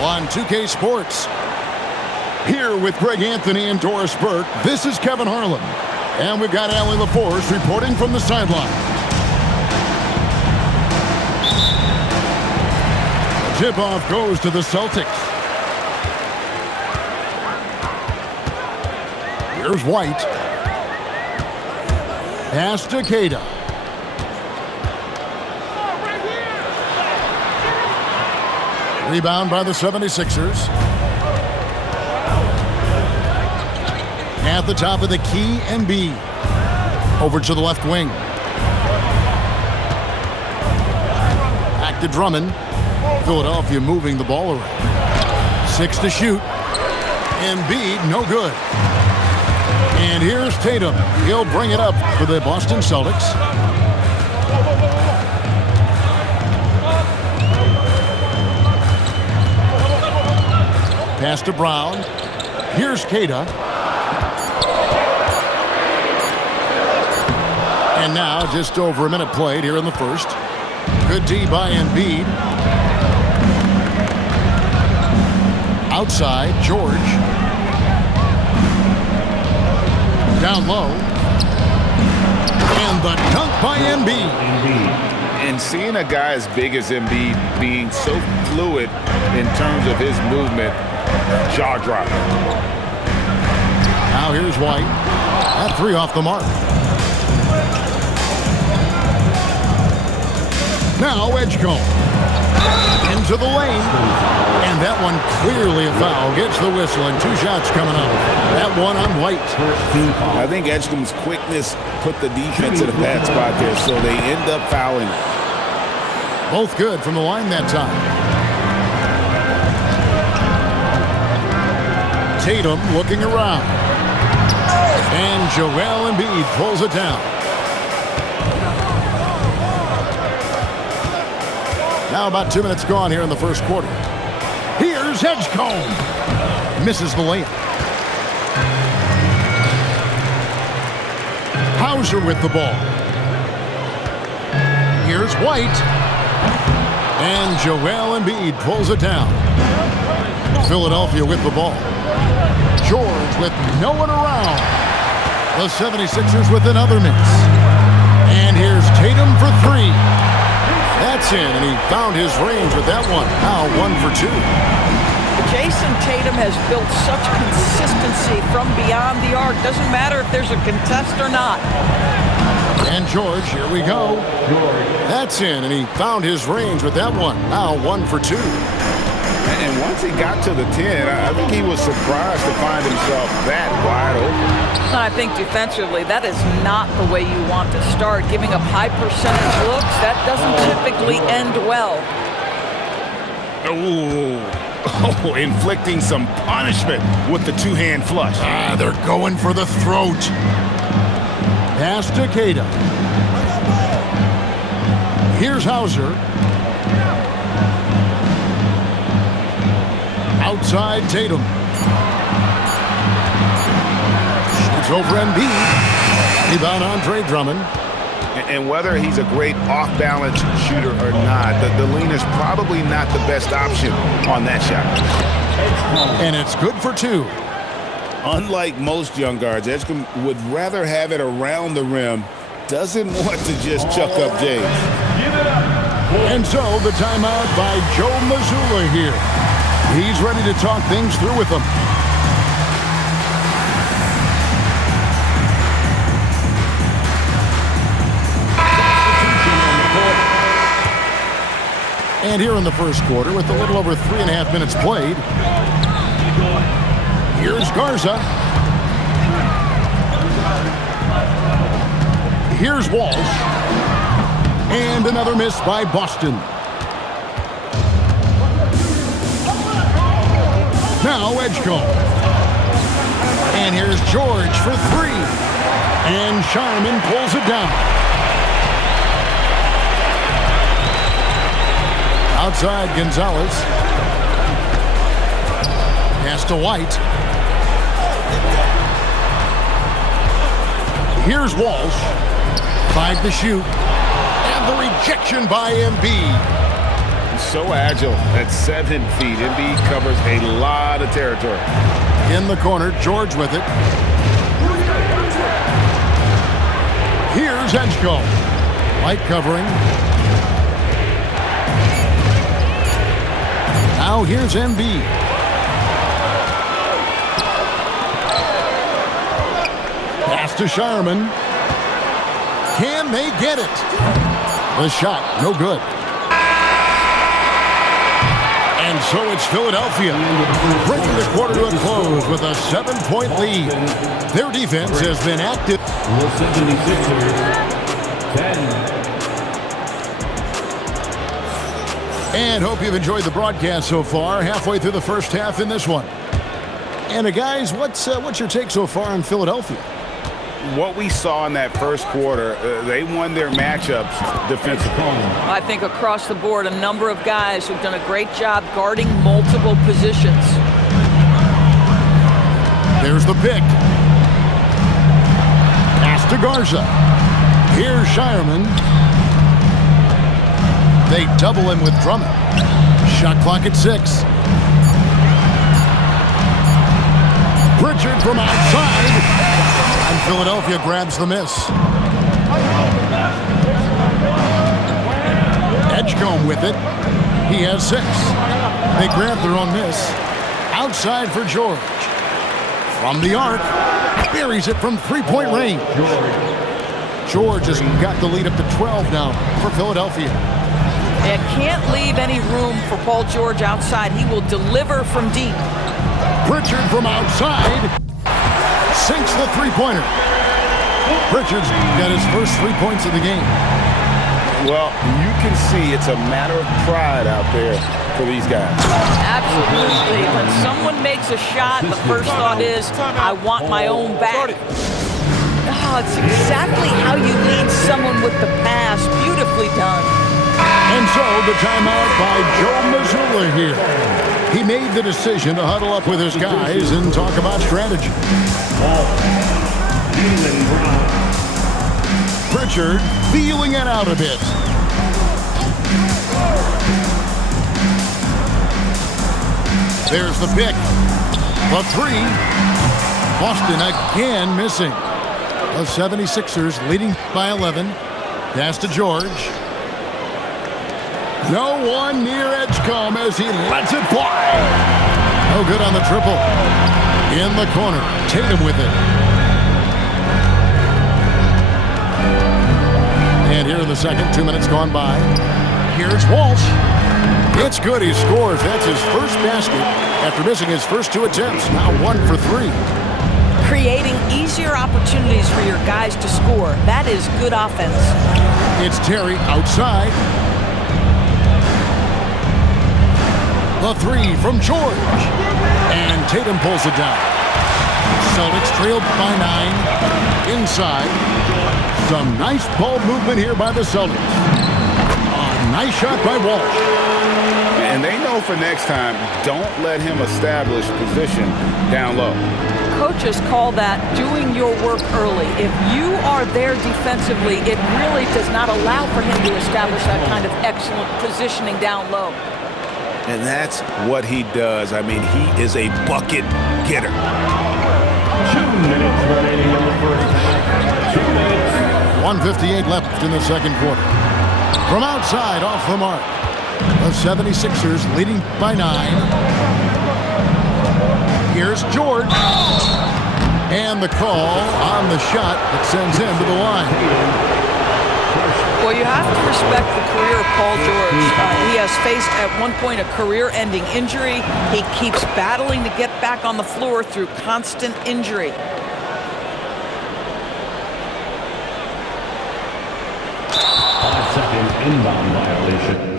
on 2K Sports. Here with Greg Anthony and Doris Burke, this is Kevin Harlan. And we've got Allie LaForce reporting from the sideline. The tip-off goes to the Celtics. Here's White. Pass to Queta. Rebound by the 76ers. At the top of the key, Embiid. Over to the left wing. Back to Drummond. Philadelphia moving the ball around. 6 to shoot. Embiid, no good. And here's Tatum. He'll bring it up for the Boston Celtics. Pass to Brown. Here's Queta. And now just over a minute played here in the first. Good D by Embiid. Outside, George. Down low. And the dunk by Embiid. And seeing a guy as big as Embiid being so fluid in terms of his movement, jaw-dropping. Now here's White. That three off the mark. Now Edgecombe. Into the lane. And that one clearly a foul. Gets the whistle and 2 shots coming up. That one on White. I think Edgecombe's quickness put the defense in a bad spot there, so they end up fouling. Both good from the line that time. Tatum looking around. And Joel Embiid pulls it down. Now about 2 minutes gone here in the first quarter. Here's Edgecombe. Misses the layup. Hauser with the ball. Here's White. And Joel Embiid pulls it down. Philadelphia with the ball. George with no one around. The 76ers with another miss. And here's Tatum for 3. That's in, and he found his range with that one. Now 1 for 2. Jason Tatum has built such consistency from beyond the arc. Doesn't matter if there's a contest or not. And George, here we go. That's in, and he found his range with that one. Now 1 for 2. And once he got to the 10, I think he was surprised to find himself that wide open. I think defensively, that is not the way you want to start. Giving up high percentage looks, that doesn't typically end well. Oh, inflicting some punishment with the 2-hand flush. They're going for the throat. Pass to Queta. Here's Hauser. Outside Tatum. Shoots over Embiid. Rebound Andre Drummond. And whether he's a great off-balance shooter or not, the lean is probably not the best option on that shot. And it's good for 2. Unlike most young guards, Edgecombe would rather have it around the rim. Doesn't want to just chuck up James. And so the timeout by Joe Mazzulla here. He's ready to talk things through with them. And here in the first quarter, with a little over 3.5 minutes played, here's Garza. Here's Walsh. And another miss by Boston. Now Edgecombe. And here's George for 3. And Sharman pulls it down. Outside Gonzalez. Pass to White. Here's Walsh. 5 to shoot. And the rejection by Embiid. so agile at 7 feet. Embiid covers a lot of territory. In the corner, George with it. Here's Edgecombe. Light covering. Now here's Embiid. Pass to Sharman. Can they get it? The shot, no good. And so it's Philadelphia, bringing the quarter to a close with a 7-point lead. Their defense has been active. The 76ers, 10. And hope you've enjoyed the broadcast so far. Halfway through the first half in this one. And guys, what's your take so far on Philadelphia? What we saw in that first quarter, they won their matchups defensively. I think across the board, a number of guys who've done a great job guarding multiple positions. There's the pick. Pass to Garza. Here's Shireman. They double him with Drummond. Shot clock at 6. Pritchard from outside. And Philadelphia grabs the miss. Edgecombe with it. He has 6. They grab their own miss. Outside for George. From the arc. Buries it from three-point range. George has got the lead up to 12 now for Philadelphia. You can't leave any room for Paul George outside. He will deliver from deep. Pritchard from outside. Sinks the three-pointer. Pritchard's got his first 3 points of the game. Well, you can see it's a matter of pride out there for these guys. Absolutely. When someone makes a shot, the first thought is, I want my own back. Oh, it's exactly how you lead someone with the pass. Beautifully done. And so the timeout by Joe Mazzulla here. He made the decision to huddle up with his guys and talk about strategy. Pritchard feeling it out a bit. There's the pick. The 3. Boston again missing. The 76ers leading by 11. Pass to George. No one near Edgecombe as he lets it fly. No good on the triple. In the corner, Tatum with it. And here in the second, 2 minutes gone by. Here's Walsh. It's good, he scores. That's his first basket after missing his first 2 attempts. Now 1 for 3. Creating easier opportunities for your guys to score. That is good offense. It's Terry outside. The 3 from George. And Tatum pulls it down. Celtics trailed by 9. Inside. Some nice ball movement here by the Celtics. A nice shot by Walsh. And they know for next time, don't let him establish position down low. Coaches call that doing your work early. If you are there defensively, it really does not allow for him to establish that kind of excellent positioning down low. And that's what he does. I mean, he is a bucket getter. 2 minutes remaining in the first half. 2 minutes. 1:58 left in the second quarter. From outside, off the mark. The 76ers leading by 9. Here's George. And the call on the shot that sends him to the line. Well, you have to respect the career of Paul George. He has faced at one point a career-ending injury. He keeps battling to get back on the floor through constant injury. Second inbound violation.